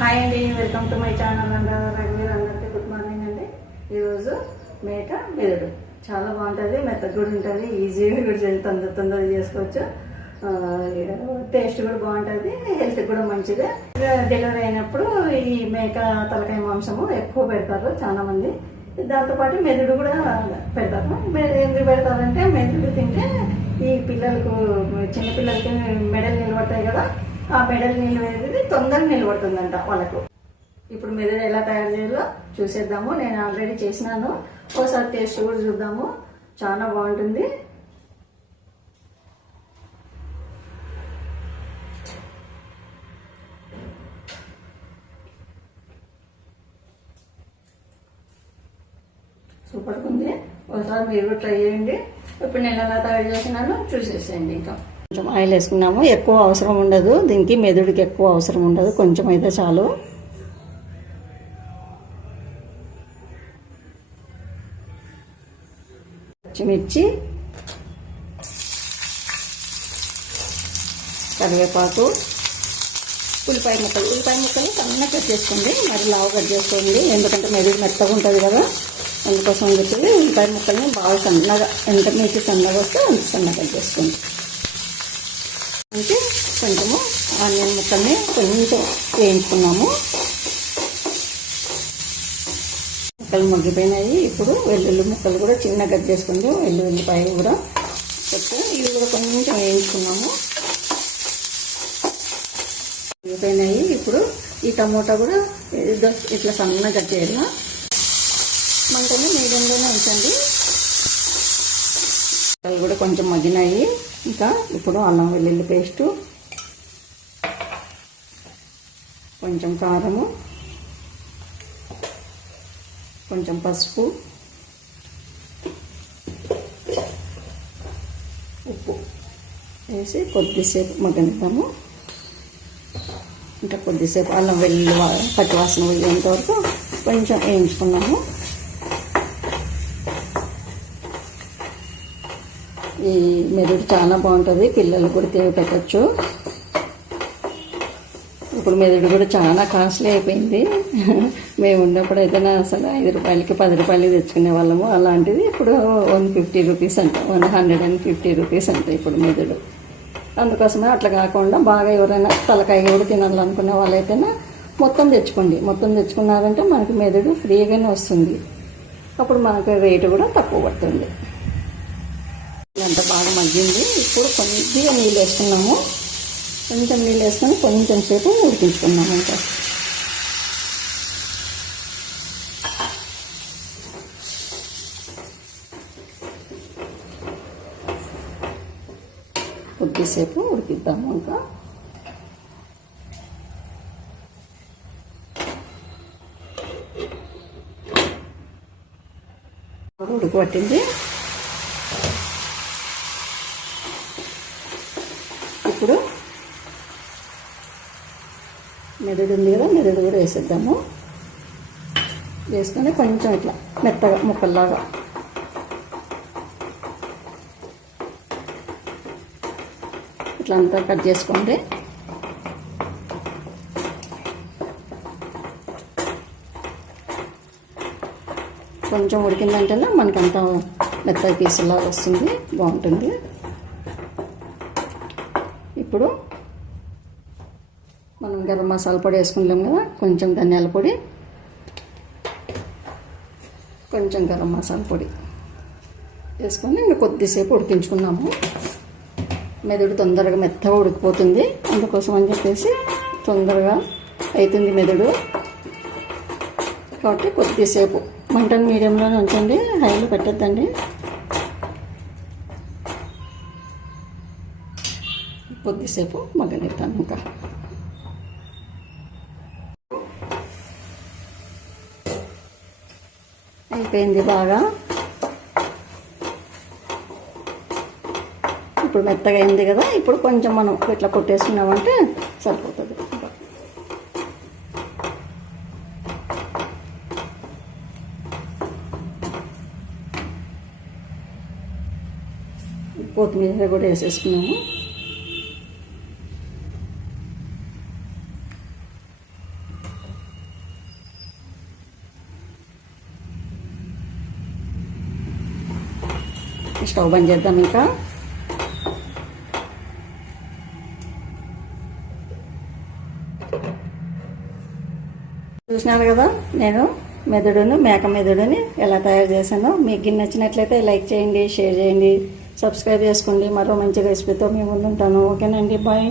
Hi అండి welcome to my channel అందరూ అందరికీ గుడ్ మార్నింగ్ అండి. ఈరోజు మేక మెదడు. చాలా బాగుంటుంది మెత్తగా కూడా ఉంటుంది ఈజీగా కూడా చేసి తొందర తొందరగా చేసుకోవచ్చు. టేస్ట్ కూడా బాగుంటుంది హెల్త్ కూడా మంచిది. డెలివరీ అయినప్పుడు ఈ మేక తలకాయ మాంసము ఎక్కువ పెడతారు చాలా మంది. దాంతోపాటు మెదడు కూడా పెడతారు. ఎందుకు పెడతారంటే మెదడు తింటే ఈ పిల్లలకు చిన్న పిల్లలకి మెడలు నిలబడతాయి కదా. ఆ మెడలు నిలబడేది తొందరగా నిలబడుతుందంట వాళ్ళకు. ఇప్పుడు మెదడు ఎలా తయారు చేయాలో చూసేద్దాము. నేను ఆల్రెడీ చేసినాను. ఒకసారి టేస్ట్ కూడా చూద్దాము. చాలా బాగుంటుంది. సూపర్ ఉంది. ఒకసారి మీరు కూడా ట్రై చేయండి. ఇప్పుడు నేను ఎలా తయారు చేసినానో చూసేసేయండి ఇంకా. కొంచెం ఆయిల్ వేసుకున్నాము. ఎక్కువ అవసరం ఉండదు. దీనికి మెదుడికి ఎక్కువ అవసరం ఉండదు. కొంచెం అయితే చాలు. పచ్చిమిర్చి కరివేపాకు ఉల్లిపాయ ముక్కలు. ఉల్లిపాయ ముక్కలు సన్నగా కట్ చేసుకోండి. మరి లావు కట్ చేసుకోండి. ఎందుకంటే మెరుగు మెత్తగా ఉంటుంది కదా. అందుకోసం అని చెప్పి ఉల్లిపాయ ముక్కల్ని బాగా సన్నగా ఎంత మీకు సన్నగా వస్తే అంత సన్నగా కట్ చేసుకోండి. అంటే కొంచెము ఆనియన్ ముక్కల్ని కొంచెం వేయించుకున్నాము. ముక్కలు మగ్గిపోయినాయి. ఇప్పుడు వెల్లుల్లి ముక్కలు కూడా చిన్నగా కట్ చేసుకుందాం వెల్లుల్లిపాయ కూడా కొంచెం ఇవి కూడా కొంచెం వేయించుకున్నాము. మగ్గిపోయినాయి. ఇప్పుడు ఈ టమోటా కూడా ఇట్లా సన్నగా కట్ చేయాలి. మంటని మీడియంలోనే ఉంచండి. అవి కూడా కొంచెం మగ్గినాయి. ఇంకా ఇప్పుడు అల్లం వెల్లుల్లి పేస్టు కొంచెం కారము కొంచెం పసుపు ఉప్పు వేసి కొద్దిసేపు మగ్గనిద్దాము. ఇంకా కొద్దిసేపు అల్లం వెల్లుల్లి వా- పచ్చి వాసన పోయేంత వరకు కొంచెం వేయించుకున్నాము. ఈ మెదడు చాలా బాగుంటుంది పిల్లలు కూడా తిని పెట్టచ్చు. ఇప్పుడు మెదడు కూడా చాలా కాస్ట్లీ అయిపోయింది. మేము ఉన్నప్పుడు అయితే అసలు ఐదు రూపాయలకి పది రూపాయలకి తెచ్చుకునే వాళ్ళము. అలాంటిది ఇప్పుడు వన్ ఫిఫ్టీ రూపీస్ అంట one hundred and fifty rupees అంట ఇప్పుడు మెదడు. అందుకోసమే అట్లా కాకుండా బాగా ఎవరైనా తలకాయ కూడా తినాలనుకునే వాళ్ళైతేనే మొత్తం తెచ్చుకోండి. మొత్తం తెచ్చుకున్నారంటే మనకి మెదడు ఫ్రీగానే వస్తుంది. అప్పుడు మనకి రేటు కూడా తక్కువ పడుతుంది. అంత బాగా మగ్గింది. ఇప్పుడు కొద్దిగా నీళ్ళు వేసుకున్నాము. కొంచెం నీళ్ళు వేసుకొని కొంచెం సేపు ఉడికించుకున్నాము ఇంకా కొద్దిసేపు ఉడికిద్దాము ఇంకా. ఉడకబట్టింది ఇప్పుడు మెదడు ఉంది కదా మెదడు కూడా వేసేద్దాము. వేసుకొని కొంచెం ఇట్లా మెత్తగా ముక్కల్లాగా. ఇట్లా అంతా కట్ చేసుకోండి కొంచెం ఉడికిందంటేనే మనకంతా మెత్తగా పీసులాగా వస్తుంది. బాగుంటుంది. ఇప్పుడు మనం గరం మసాలా పొడి వేసుకుంటాం కదా కొంచెం ధనియాల పొడి కొంచెం గరం మసాలా పొడి వేసుకొని ఇంకా కొద్దిసేపు ఉడికించుకున్నాము. మెదడు తొందరగా మెత్తగా ఉడికిపోతుంది. అందుకోసం అని చెప్పేసి తొందరగా అవుతుంది మెదడు. కాబట్టి కొద్దిసేపు మంటను మీడియంలోనే ఉంచండి హైలో పెట్టద్దండి. కొద్దిసేపు మగ్గనిద్దాం ఇంకా. అయిపోయింది బాగా. ఇప్పుడు మెత్తగా అయింది కదా ఇప్పుడు కొంచెం మనం ఇట్లా కొట్టేసుకున్నామంటే సరిపోతుంది. కొత్తిమీర కూడా వేసేసుకున్నాము. స్టవ్ బంద్ చేద్దాం ఇంకా. చూసినారు కదా నేను మెదడును మేక మెదడుని ఎలా తయారు చేశానో. మీకు నచ్చినట్లయితే లైక్ చేయండి షేర్ చేయండి సబ్స్క్రైబ్ చేసుకోండి. మరో మంచి రెసిపీతో మేము ముందుంటాను. ఓకేనండి బాయ్.